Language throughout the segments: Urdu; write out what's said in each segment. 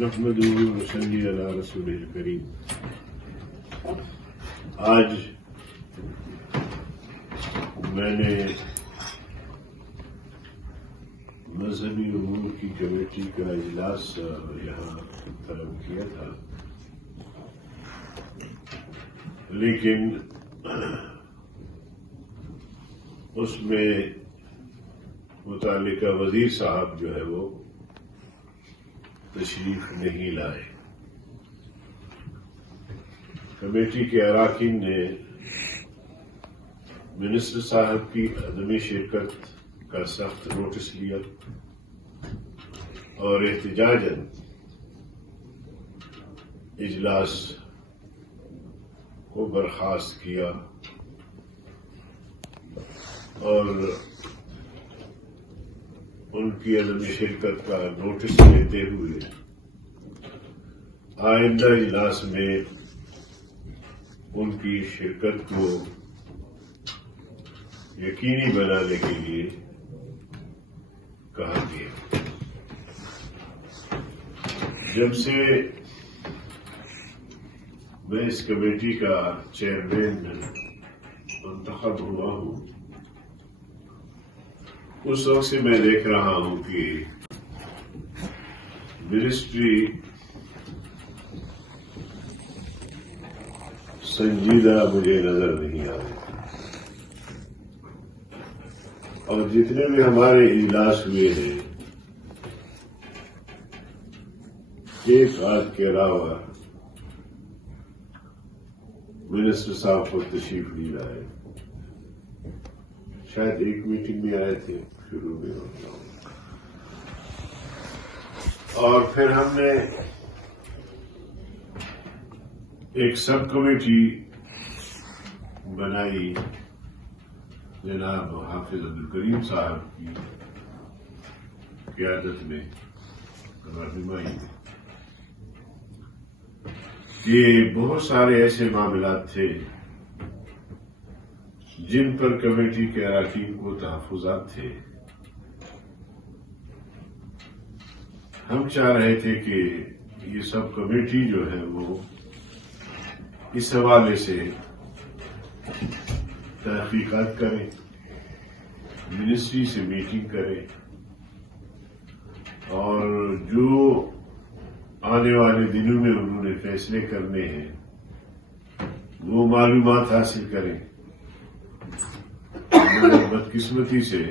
نحمده ونصلي على رسوله الكريم. آج میں نے مذہبی امور کی کمیٹی کا اجلاس یہاں طلب کیا تھا، لیکن اس میں متعلقہ وزیر صاحب جو ہے وہ تشریف نہیں لائے. کمیٹی کے اراکین نے منسٹر صاحب کی عدم شرکت کا سخت نوٹس لیا اور احتجاجاً اجلاس کو برخاست کیا اور ان کی عدم شرکت کا نوٹس لیتے ہوئے آئندہ اجلاس میں ان کی شرکت کو یقینی بنانے کے لیے کہا گیا. جب سے میں اس کمیٹی کا چیئرمین منتخب ہوا ہوں، اس وقت سے میں دیکھ رہا ہوں کہ منسٹری سنجیدہ مجھے نظر نہیں آ رہی، اور جتنے بھی ہمارے اجلاس ہوئے ہیں ایک آدھ کے علاوہ منسٹر صاحب کو تشریف نہیں لائے. شاید ایک میٹنگ میں آئے تھے شروع میں، اور پھر ہم نے ایک سب کمیٹی بنائی جناب حافظ عبدالکریم صاحب کی قیادت میں رہنمائی میں، کہ بہت سارے ایسے معاملات تھے جن پر کمیٹی کے اراکین کو تحفظات تھے. ہم چاہ رہے تھے کہ یہ سب کمیٹی جو ہے وہ اس حوالے سے تحقیقات کرے، منسٹری سے میٹنگ کرے، اور جو آنے والے دنوں میں انہوں نے فیصلے کرنے ہیں وہ معلومات حاصل کریں. بدقسمتی سے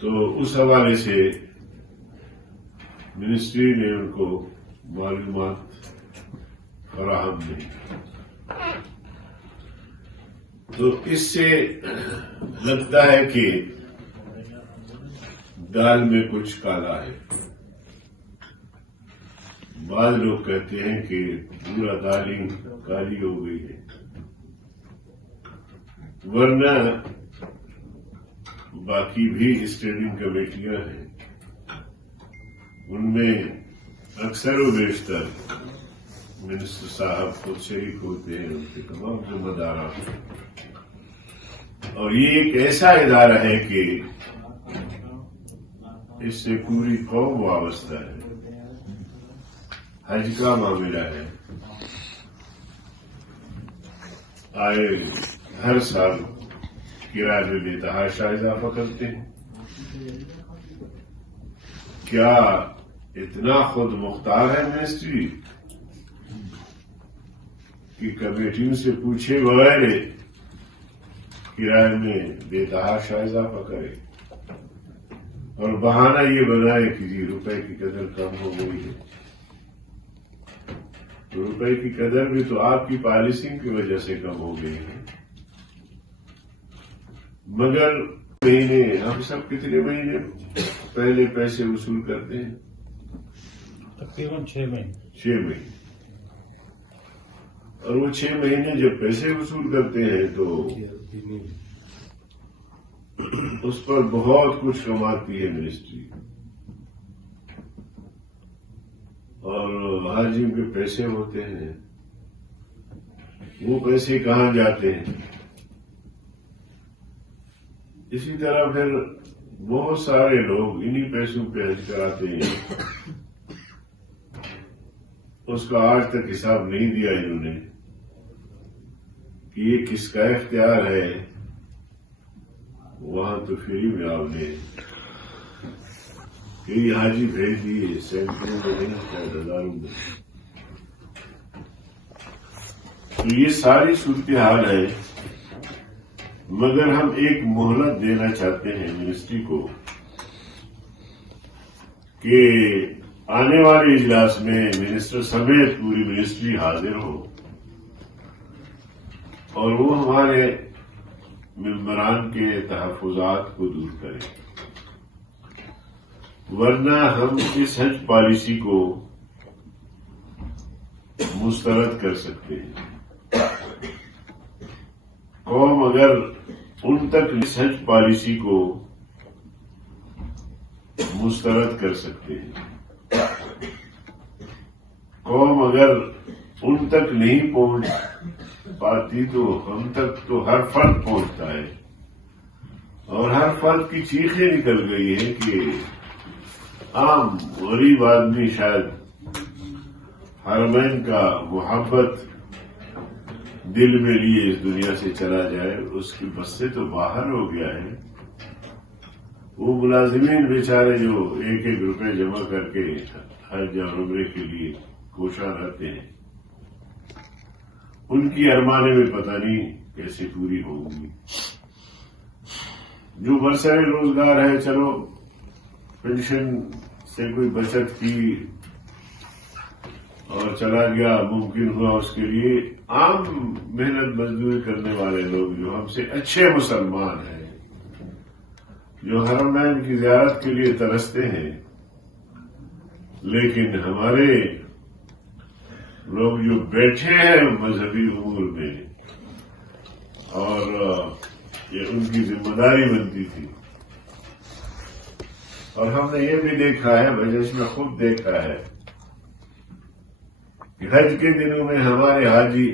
تو اس حوالے سے منسٹری نے ان کو معلومات فراہم نہیں. تو اس سے لگتا ہے کہ دال میں کچھ کالا ہے. بعض لوگ کہتے ہیں کہ پورا دال ہی کالی ہو گئی ہے، ورنہ باقی بھی اسٹینڈنگ کمیٹیاں ہیں، ان میں اکثر و بیشتر منسٹر صاحب خود شریک ہوتے ہیں، ان کے تمام ذمہ داران، اور یہ ایک ایسا ادارہ ہے کہ اس سے پوری قوم وابستہ ہے. حج کا معاملہ ہے، آئے ہر سال کرایہ میں بے تحاشا اضافہ کرتے ہیں. کیا اتنا خود مختار ہے منسٹری کہ کمیٹیوں سے پوچھے بغیر کرایہ میں بے تحاشا اضافہ کرے اور بہانہ یہ بنائے کہ جی روپے کی قدر کم ہو گئی ہے؟ روپے کی قدر بھی تو آپ کی پالیسنگ کی وجہ سے کم ہو گئی ہے. مگر مہینے ہم سب کتنے مہینے پہلے پیسے وصول کرتے ہیں؟ تقریباً 6 مہینے. 6 مہینے. اور وہ 6 مہینے جب پیسے وصول کرتے ہیں تو اس پر بہت کچھ کماتی ہے منسٹری، اور حاجیوں کے پیسے ہوتے ہیں، وہ پیسے کہاں جاتے ہیں؟ اسی طرح پھر بہت سارے لوگ انہی پیسوں پہ حج کراتے ہیں، اس کا آج تک حساب نہیں دیا انہوں نے کہ یہ کس کا اختیار ہے. وہاں تو فری میں آپ نے کئی حاجی بھیج دیے، سینکڑوں میں نہیں، شاید ہزاروں میں. تو یہ ساری صورتحال ہے، مگر ہم ایک مہلت دینا چاہتے ہیں منسٹری کو کہ آنے والے اجلاس میں منسٹر سمیت پوری منسٹری حاضر ہو اور وہ ہمارے ممبران کے تحفظات کو دور کرے، ورنہ ہم اس حج پالیسی کو مسترد کر سکتے ہیں. قوم اگر ان تک اس حج پالیسی کو مسترد کر سکتے ہیں، قوم اگر ان تک نہیں پہنچ پاتی تو ہم تک تو ہر فرد پہنچتا ہے، اور ہر فرد کی چیخیں نکل گئی ہیں کہ عام غریب آدمی شاید حرمین کا محبت دل میں لیے اس دنیا سے چلا جائے، اس کی بس سے تو باہر ہو گیا ہے. وہ ملازمین بیچارے جو 1-1 روپے جمع کر کے حج اور عمرے کے لیے کوشاں رہتے ہیں، ان کی ارمانیں میں پتہ نہیں کیسے پوری ہوں گی. جو برسر روزگار ہے، چلو پینشن سے کوئی بچت کی اور چلا گیا، ممکن ہوا اس کے لیے. عام محنت مزدوری کرنے والے لوگ جو ہم سے اچھے مسلمان ہیں، جو حرمین کی زیارت کے لیے ترستے ہیں، لیکن ہمارے لوگ جو بیٹھے ہیں مذہبی امور میں، اور یہ ان کی ذمہ داری بنتی تھی. اور ہم نے یہ بھی دیکھا ہے، بجش میں خود دیکھا ہے کہ حج کے دنوں میں ہمارے حاجی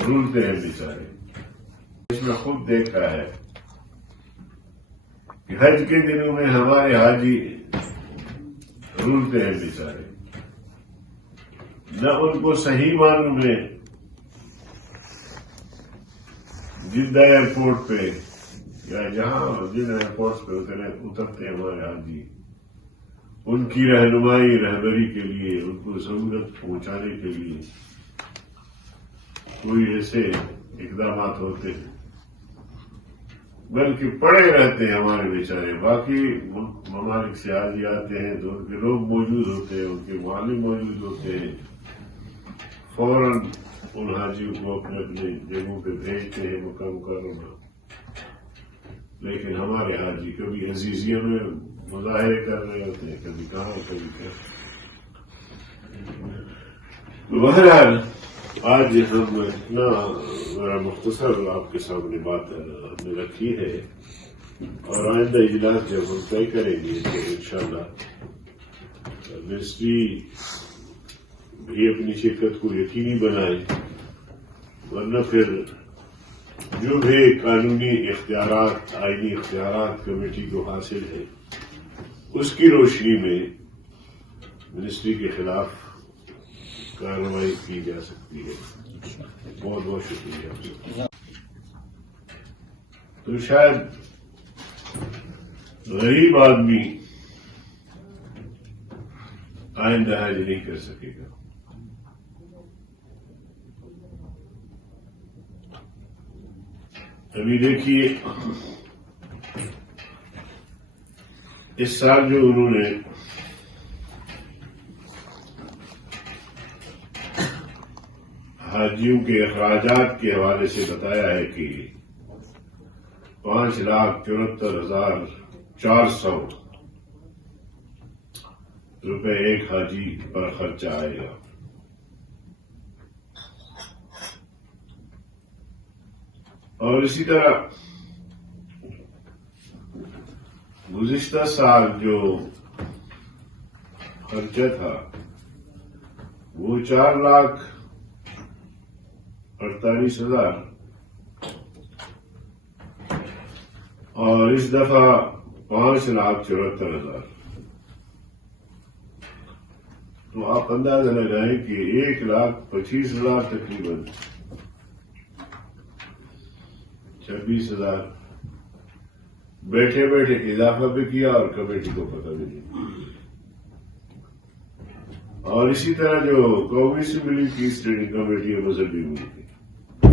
رولتے ہیں بیچارے. اس میں خود دیکھا ہے کہ حج کے دنوں میں ہمارے حاجی رولتے ہیں بیچارے. نہ ان کو صحیح معنوں میں جدہ ایئرپورٹ پہ یا جہاں جن ایئرپورٹ پہ اترتے ہیں ہمارے حاجی، ان کی رہنمائی رہبری کے لیے، ان کو ضرورت پہنچانے کے لیے کوئی ایسے اقدامات ہوتے ہیں، بلکہ پڑے رہتے ہیں ہمارے بیچارے. باقی ممالک سے حاجی آتے ہیں تو ان کے لوگ موجود ہوتے ہیں، ان کے معلم موجود ہوتے ہیں، فوراً ان حاجیوں کو اپنے اپنے جگہوں پہ بھیجتے ہیں مکہ مکرمہ. لیکن ہمارے حاجی کبھی عزیزیوں میں مظاہرے کر رہے ہوتے ہیں، کبھی کہاں کبھی کہاں. بہرحال آج ہم اتنا ذرا مختصر آپ کے سامنے بات ہم نے رکھی ہے، اور آئندہ اجلاس جب ہم طے کریں گے تو انشاءاللہ منسٹری بھی اپنی شرکت کو یقینی بنائے، ورنہ پھر جو بھی قانونی اختیارات، آئینی اختیارات کمیٹی کو حاصل ہے، اس کی روشنی میں منسٹری کے خلاف کارروائی کی جا سکتی ہے. بہت بہت شکریہ. تو شاید غریب آدمی آئندہ حج نہیں کر سکے گا. ابھی دیکھیے اس سال جو انہوں نے حاجیوں کے اخراجات کے حوالے سے بتایا ہے کہ 5,74,400 روپے ایک حاجی پر خرچہ آئے گا. اور اسی طرح گزشتہ سال جو خرچہ تھا وہ 4,48,000 اور اس دفعہ 5,74,000. تو آپ اندازہ لگائیں کہ 1,25,000 تقریباً 26,000 بیٹھے بیٹھے اضافہ بھی کیا اور کمیٹی کو پتہ بھی نہیں. اور اسی طرح جو قومی اسمبلی کی اسٹینڈنگ کمیٹی ہے مذہبی ملک کی